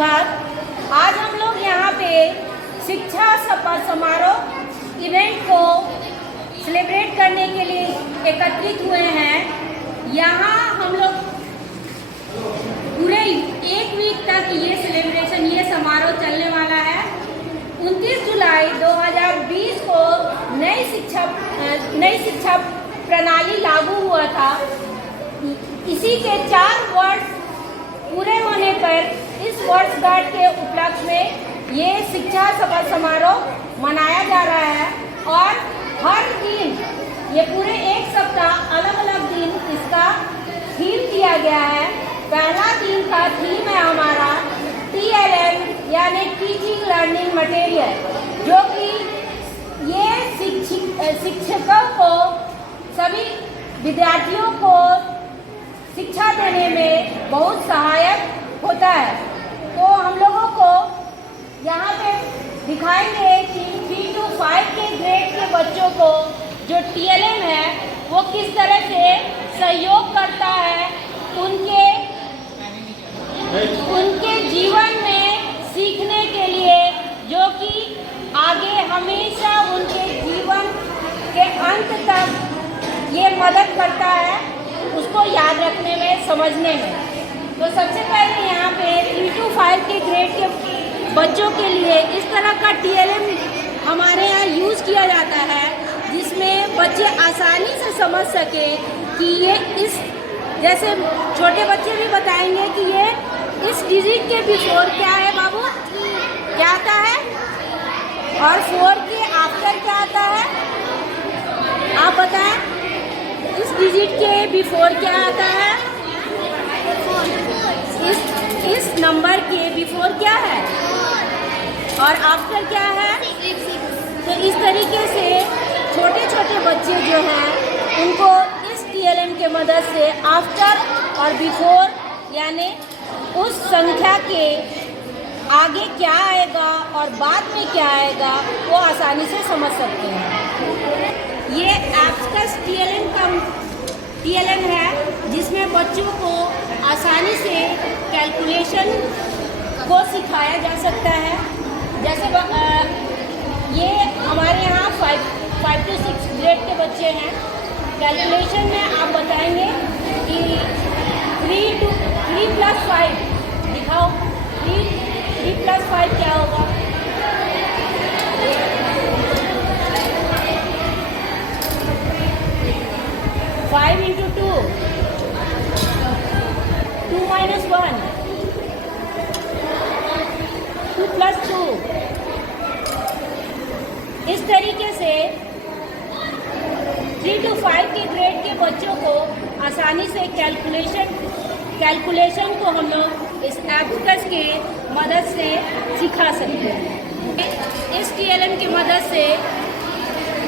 सुप्रभात। आज हम लोग यहाँ पे शिक्षा शपथ समारोह इवेंट को सेलिब्रेट करने के लिए एकत्रित हुए हैं। यहाँ हम लोग पूरे एक वीक तक ये सेलिब्रेशन, ये समारोह चलने वाला है। 29 जुलाई 2020 को नई शिक्षा प्रणाली लागू हुआ था। इसी के 4 वर्ष पूरे होने पर इस वर्षगांठ के उपलक्ष्य में ये शिक्षा शपथ समारोह मनाया जा रहा है और हर दिन, ये पूरे एक सप्ताह अलग अलग दिन इसका थीम दिया गया है। पहला दिन का थीम है हमारा TLM यानी टीचिंग लर्निंग मटेरियल, जो कि ये शिक्षकों को, सभी विद्यार्थियों को शिक्षा देने में बहुत सहायक होता है। तो हम लोगों को यहाँ पे दिखाएंगे कि 3 to 5 के ग्रेड के बच्चों को जो TLM है वो किस तरह से सहयोग करता है उनके जीवन में सीखने के लिए, जो कि आगे हमेशा उनके जीवन के अंत तक ये मदद करता है, उसको याद रखने में, समझने में। तो सबसे पहले यहाँ पे 3 to 5 के ग्रेड के बच्चों के लिए इस तरह का TLM हमारे यहाँ यूज़ किया जाता है, जिसमें बच्चे आसानी से समझ सके कि ये इस, जैसे छोटे बच्चे भी बताएंगे कि ये इस डिजिट के बिफोर क्या है बाबू, क्या आता है, और 4 के आफ्टर क्या आता है, आप बताएं। इस डिजिट के बिफोर क्या आता है, इस नंबर के बिफोर क्या है, और आफ्टर क्या है। तो इस तरीके से छोटे छोटे बच्चे जो हैं उनको इस TLM के मदद से आफ्टर और बिफोर यानी उस संख्या के आगे क्या आएगा और बाद में क्या आएगा वो आसानी से समझ सकते हैं। ये एब्स्ट्रैक्ट TLM है, जिसमें बच्चों को आसानी से कैलकुलेशन को सिखाया जा सकता है। जैसे ये हमारे यहाँ 5 to 6 ग्रेड के बच्चे हैं। कैलकुलेशन में आप बताएंगे कि 3 plus 5 दिखाओ, 3 plus 5 क्या होगा। Five into 2, 2 minus 1, 2 plus 2। इस तरीके से 3 to 5 के ग्रेड के बच्चों को आसानी से कैलकुलेशन को हम लोग इस एब्स्ट्रैक्ट के मदद से सिखा सकते हैं। इस TLM की मदद से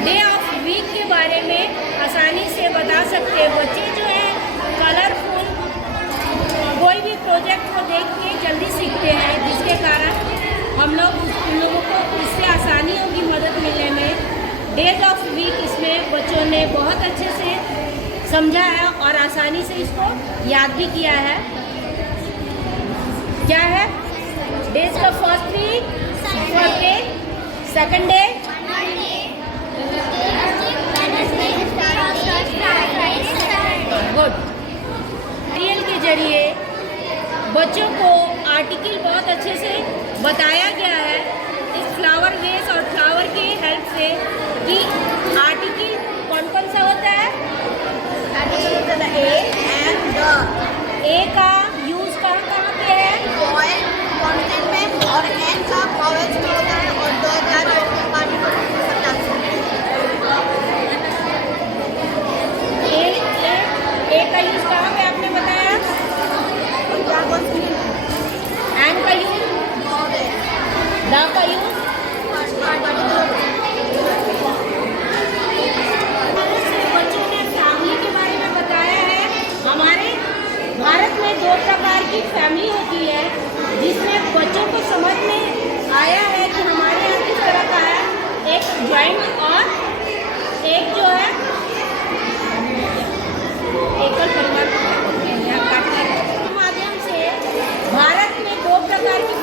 डे ऑफ वीक के बारे में आसानी से बता सकते हैं। बच्चे जो है कलरफुल कोई भी प्रोजेक्ट को देख के जल्दी सीखते हैं, जिसके कारण हम लोग उन लोगों को इससे आसानी होगी मदद मिलने में। डेज ऑफ वीक इसमें बच्चों ने बहुत अच्छे से समझा है और आसानी से इसको याद भी किया है। क्या है डेज का first day, second day, good. Material के जरिए बच्चों को आर्टिकल बहुत अच्छे से बताया गया है इस फ्लावर वेस और फ्लावर के हेल्प से कि आर्टिकल कौन कौन सा होता है। A and the. ए का यूज कहाँ पे है, वॉयल कॉन्टेंट में, और एन का वॉवेल्स में होता है, और द ए का यूज कहाँ पे आपने बताया, एंड का यूज, द का यूज। बच्चों ने फैमिली के बारे में बताया है। हमारे भारत में 2 प्रकार की फैमिली होती है, जिसमें बच्चों को समझ में आया है कि हमारे यहाँ किस तरह का है, एक ज्वाइंट और एक जो है एकल परिवार के माध्यम से भारत में 2 प्रकार की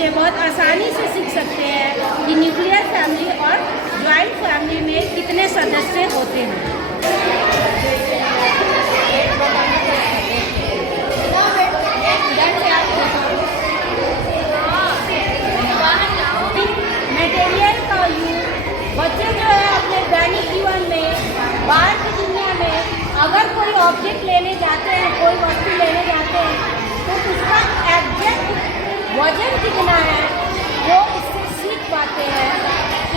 बच्चे बहुत आसानी से सीख सकते हैं कि न्यूक्लियर फैमिली और जॉइंट फैमिली में कितने सदस्य होते हैं। मटेरियल का यूज बच्चे जो है अपने दैनिक जीवन में बाहर की दुनिया में अगर कोई ऑब्जेक्ट लेने जाते हैं, कोई वस्तु लेने जाते हैं, तो उसका एग्जैक्ट वजन कितना है वो इससे सीख पाते हैं।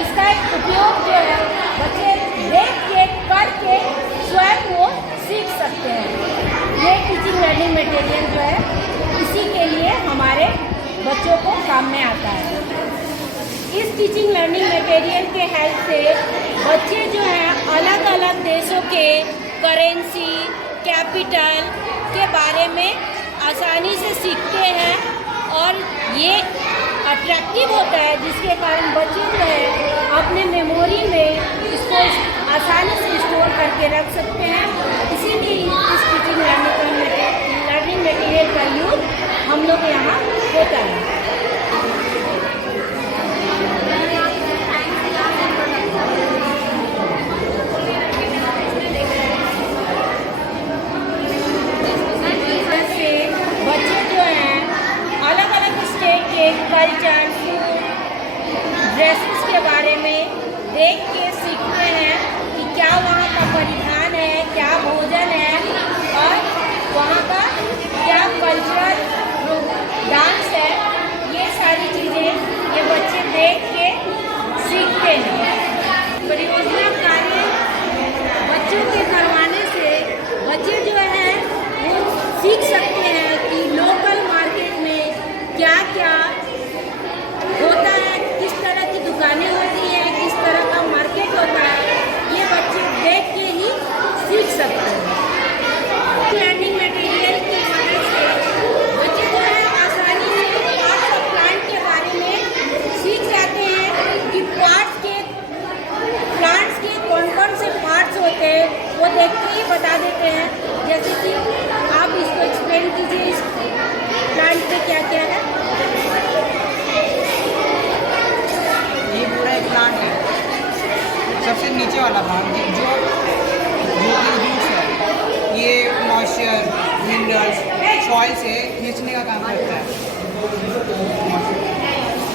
इसका एक उपयोग जो है बच्चे देख के करके स्वयं वो सीख सकते हैं। ये टीचिंग लर्निंग मटेरियल जो है इसी के लिए हमारे बच्चों को काम में आता है। इस टीचिंग लर्निंग मटेरियल के हेल्प से बच्चे जो हैं अलग अलग देशों के करेंसी, कैपिटल के बारे में आसानी से सीखते हैं और ये अट्रैक्टिव होता है, जिसके कारण बच्चे जो है अपने मेमोरी में इसको आसानी से स्टोर करके रख सकते हैं। इसीलिए इस टीचिंग लर्निंग मटेरियल का यूज हम लोग यहाँ होता है। कल्चर, ड्रेसेस के बारे में देख के सीखते हैं कि क्या वहाँ का परिधान है, क्या भोजन है और वहाँ का क्या कल्चरल डांस है। ये सारी चीज़ें ये बच्चे देख के सीखते हैं। परियोजना कार्य बच्चों के करवाने से बच्चे जो है वो सीख सकते हैं कि लोकल मार्केट में क्या क्या होता है, किस तरह की दुकानें होती हैं, किस तरह का मार्केट होता है। ये बच्चे देख के ही सीख सकते हैं। लर्निंग मटेरियल की मदद से बच्चे जो है आसानी से पार्ट्स ऑफ प्लांट के बारे में सीख जाते हैं कि प्लांट्स के कौन कौन से पार्ट्स होते हैं, वो देख के ही बता देते हैं। जैसे कि आप इसको एक्सप्लेन कीजिए, इस प्लांट पे क्या क्या है। प्लांट है सबसे नीचे वाला भाग जो रूट्स है, ये मॉइस्चर, मिनरल्स, सॉइल से खींचने का काम करता है।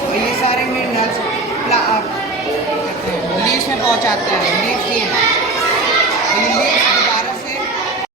और ये सारे मिनरल्स लीव्स में पहुंचाते हैं। लीव्स